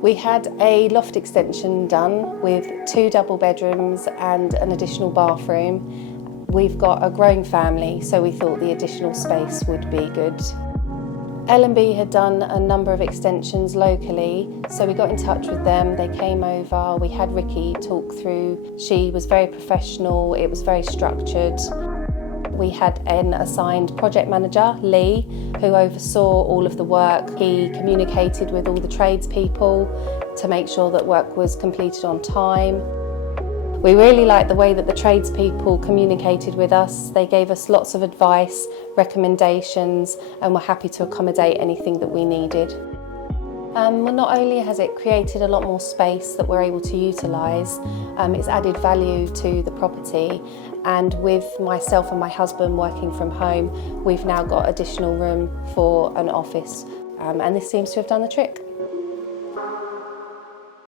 We had a loft extension done with 2 double bedrooms and an additional bathroom. We've got a growing family, so we thought the additional space would be good. LMB had done a number of extensions locally, so we got in touch with them. They came over, we had Ricky talk through. She was very professional, it was very structured. We had an assigned project manager, Lee, who oversaw all of the work. He communicated with all the tradespeople to make sure that work was completed on time. We really liked the way that the tradespeople communicated with us. They gave us lots of advice, recommendations, and were happy to accommodate anything that we needed. Well, not only has it created a lot more space that we're able to utilise, it's added value to the property, and with myself and my husband working from home, we've now got additional room for an office, and this seems to have done the trick.